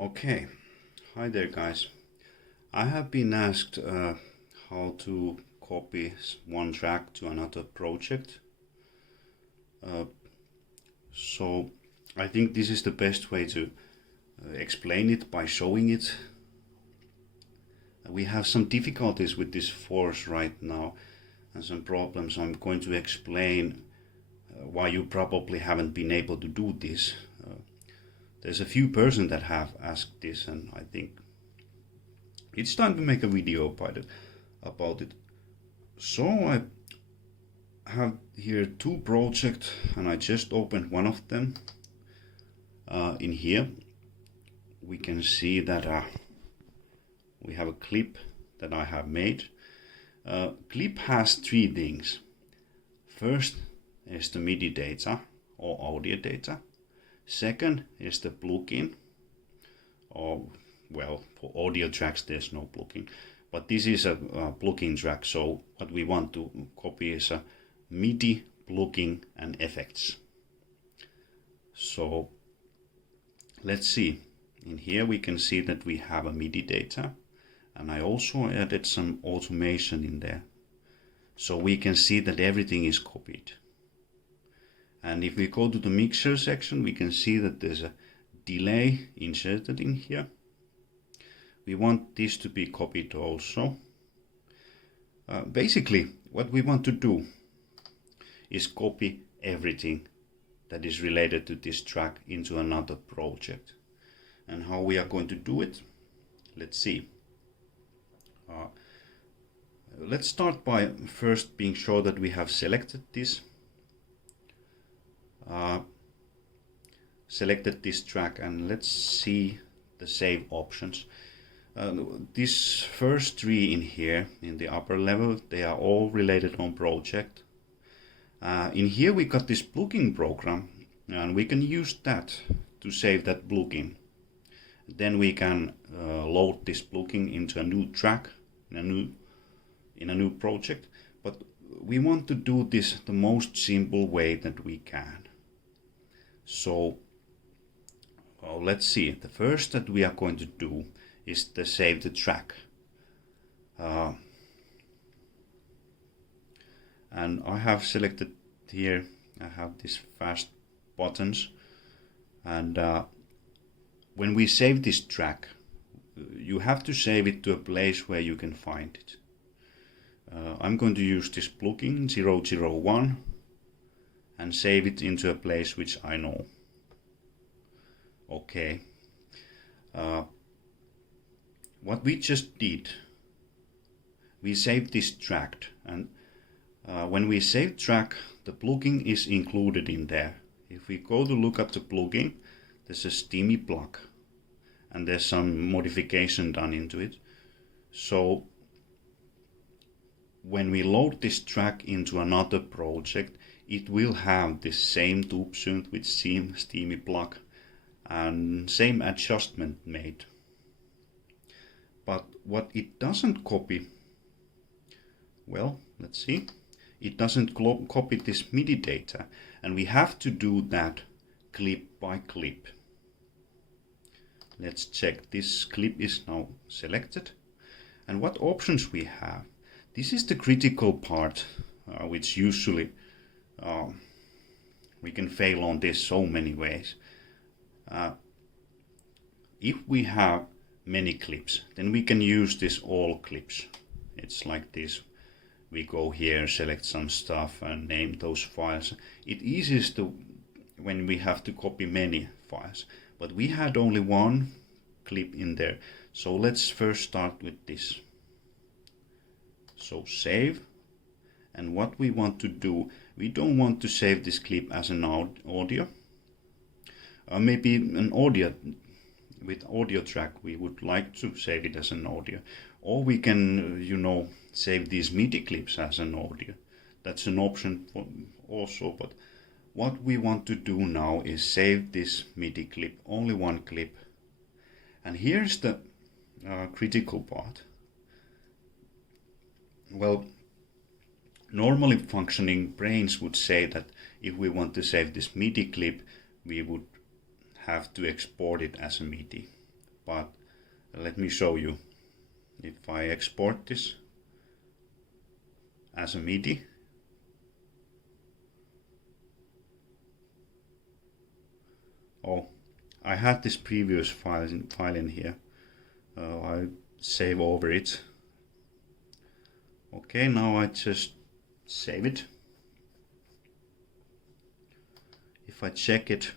Okay, hi there guys. I have been asked how to copy one track to another project. Uh, so I think this is the best way to explain it by showing it. We have some difficulties with this force right now and some problems. I'm going to explain why you probably haven't been able to do this. There's a few persons that have asked this, and I think it's time to make a video about it. So I have here two projects, and I just opened one of them. In here we can see that we have a clip that I have made. Clip has three things. First is the MIDI data or audio data. Second is the plugin, or well, for audio tracks there's no plugin, but this is a plugin track. So what we want to copy is a MIDI, plugin and effects. So let's see. In here we can see that we have a MIDI data, and I also added some automation in there, so we can see that everything is copied. And if we go to the mixer section, we can see that there's a delay inserted in here. We want this to be copied also. Basically, what we want to do is copy everything that is related to this track into another project. And how we are going to do it, let's see. Let's start by first being sure that we have selected this. Selected this track, and let's see the save options. These first three in here in the upper level, they are all related on project. In here we got this plugin program, and we can use that to save that plugin. Then we can load this plugin into a new track in a new project, but we want to do this the most simple way that we can. So let's see. The first that we are going to do is to save the track. And I have selected here, I have these fast buttons, and when we save this track, you have to save it to a place where you can find it. I'm going to use this plugin 001 and save it into a place which I know. Okay. What we just did, we saved this track, and when we save track, the plugin is included in there. If we go to look at the plugin, there's a Steamy plug, and there's some modification done into it. So when we load this track into another project, it will have the same tube synth with Steamy plug and same adjustment made. But what it doesn't copy, well, let's see, it doesn't copy this MIDI data, and we have to do that clip by clip. Let's check. This clip is now selected, and what options we have. This is the critical part, which usually we can fail on this so many ways. If we have many clips, then we can use this all clips. It's like this. We go here, select some stuff and name those files. It easiest to when we have to copy many files, but we had only one clip in there. So let's first start with this. So save, and what we want to do, we don't want to save this clip as an audio. Maybe an audio, with audio track we would like to save it as an audio, or we can save these MIDI clips as an audio. That's an option also, but what we want to do now is save this MIDI clip, only one clip. And here's the critical part. Well, normally functioning brains would say that if we want to save this MIDI clip, we would have to export it as a MIDI. but let me show you. If I export this as a MIDI, I had this previous file in here. I save over it. Okay, now I just save it. If I check it,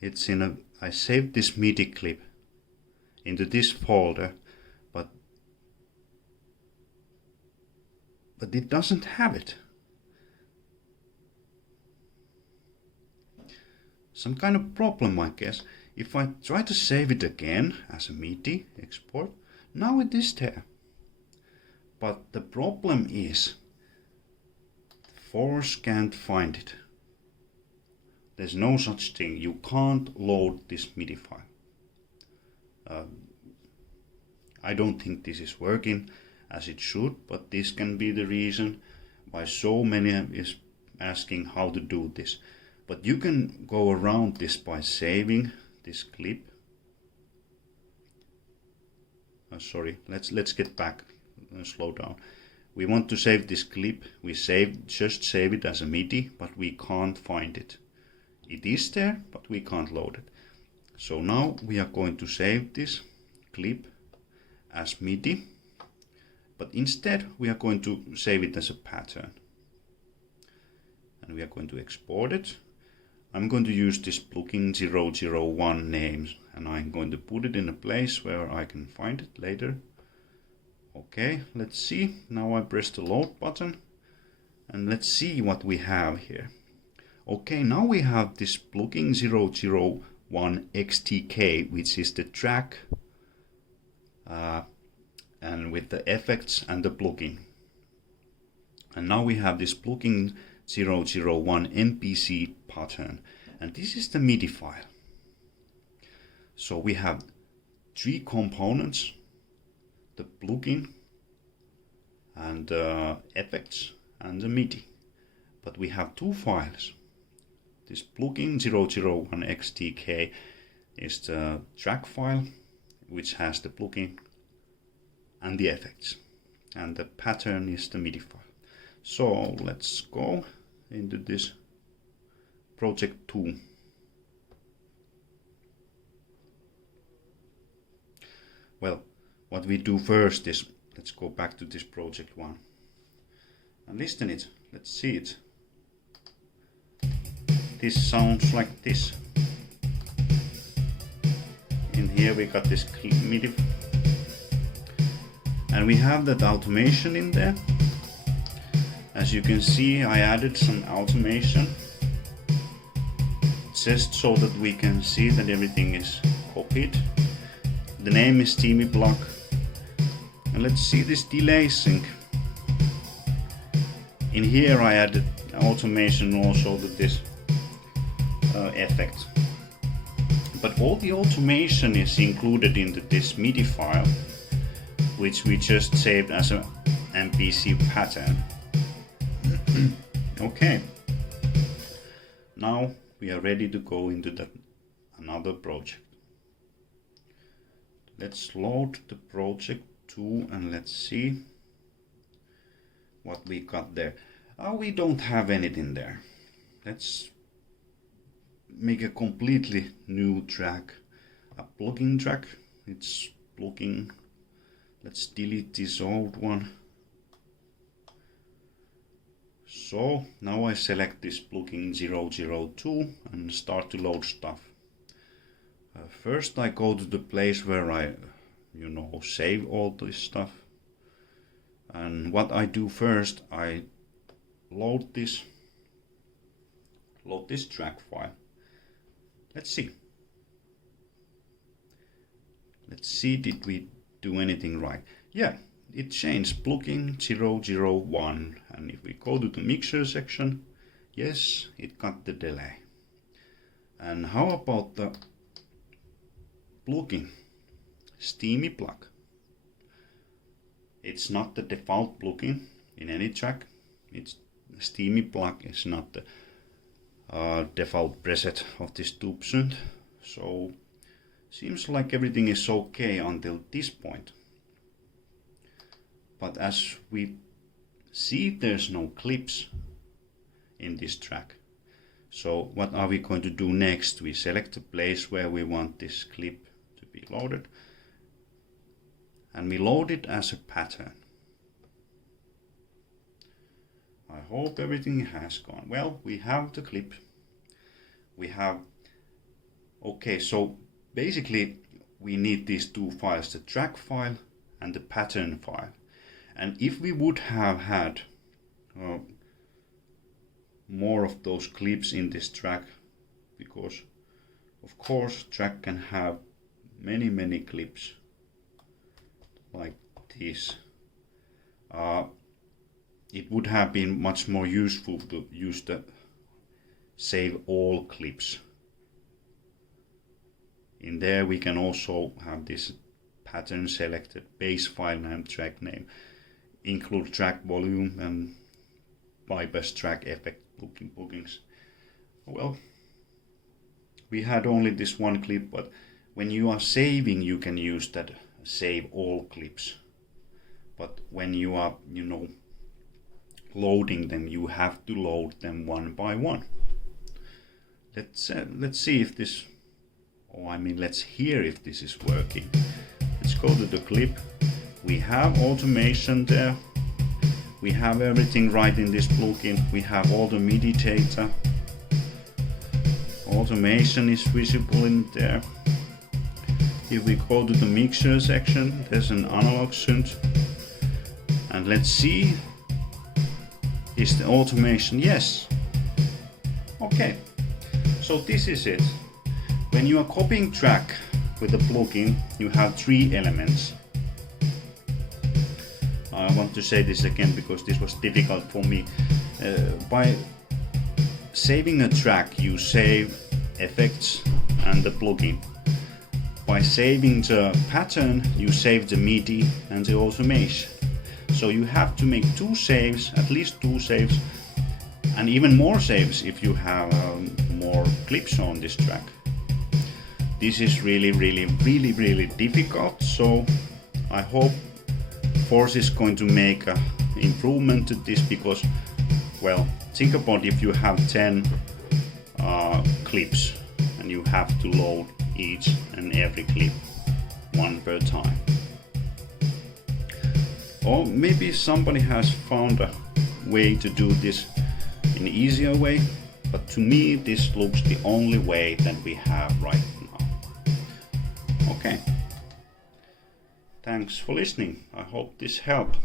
it's in I saved this MIDI clip into this folder, but it doesn't have it. Some kind of problem, I guess. If I try to save it again as a MIDI export, now it is there. But the problem is Force can't find it. There's no such thing. You can't load this MIDI file. I don't think this is working as it should, but this can be the reason why so many is asking how to do this. But you can go around this by saving this clip. Sorry, let's get back and slow down. We want to save this clip. We just save it as a MIDI, but we can't find it. It is there, but we can't load it. So now we are going to save this clip as MIDI, but instead we are going to save it as a pattern. And we are going to export it. I'm going to use this plugin 001 name, and I'm going to put it in a place where I can find it later. Okay, let's see. Now I press the load button and let's see what we have here. Okay, now we have this plugin 001 XTK, which is the track and with the effects and the plugin. And now we have this plugin 001 MPC pattern, and this is the MIDI file. So we have three components: the plugin and effects and the MIDI. But we have two files. This plugin 001 XTK is the track file, which has the plugin and the effects, and the pattern is the MIDI file. So let's go into this project 2. Well, what we do first is let's go back to this project 1 and listen it. Let's see it. This sounds like this. In here we got this MIDI, and we have that automation in there. As you can see, I added some automation just so that we can see that everything is copied. The name is Steamy Block, and let's see this delay sync. In here I added automation also to this effect, but all the automation is included into this MIDI file, which we just saved as an MPC pattern. Okay, now we are ready to go into another project. Let's load the project 2 and let's see what we got there. We don't have anything there. Let's make a completely new track, a plugin track. It's plugin. Let's delete this old one. So now I select this plugin 002 and start to load stuff. First I go to the place where I, save all this stuff. And what I do first, I load this track file. Let's see. Let's see, did we do anything right? Yeah, it changed plugin 001, and if we go to the mixer section, yes, it got the delay. And how about the plugin Steamy Block? It's not the default plugin in any track. It's Steamy Block is not the default preset of this tube synth. So seems like everything is okay until this point. But as we see, there's no clips in this track. So what are we going to do next? We select the place where we want this clip to be loaded, and we load it as a pattern. I hope everything has gone well. We have the clip. We have, okay, so basically we need these two files, the track file and the pattern file. And if we would have had more of those clips in this track, because of course track can have many clips like this, it would have been much more useful to use the save all clips. In there we can also have this pattern selected, base file name, track name, include track volume, and bypass track effect bookings. Well, we had only this one clip, but when you are saving you can use that save all clips. But when you are, loading them, you have to load them one by one. Let's see if this, let's hear if this is working. Let's go to the clip. We have automation there. We have everything right in this plugin. We have all the MIDI data. Automation is visible in there. If we go to the mixer section, there's an analog synth. And let's see, is the automation? Yes. Okay, so this is it. When you are copying track with a plugin, you have three elements. I want to say this again because this was difficult for me. By saving a track, you save effects and the plugin. By saving the pattern, you save the MIDI and the automation. So you have to make two saves, at least two saves, and even more saves if you have more clips on this track. This is really difficult, so I hope Force is going to make an improvement to this, because, well, think about if you have 10 clips and you have to load each and every clip one per time. Or maybe somebody has found a way to do this in an easier way, but to me this looks the only way that we have right now. Okay. Thanks for listening. I hope this helped.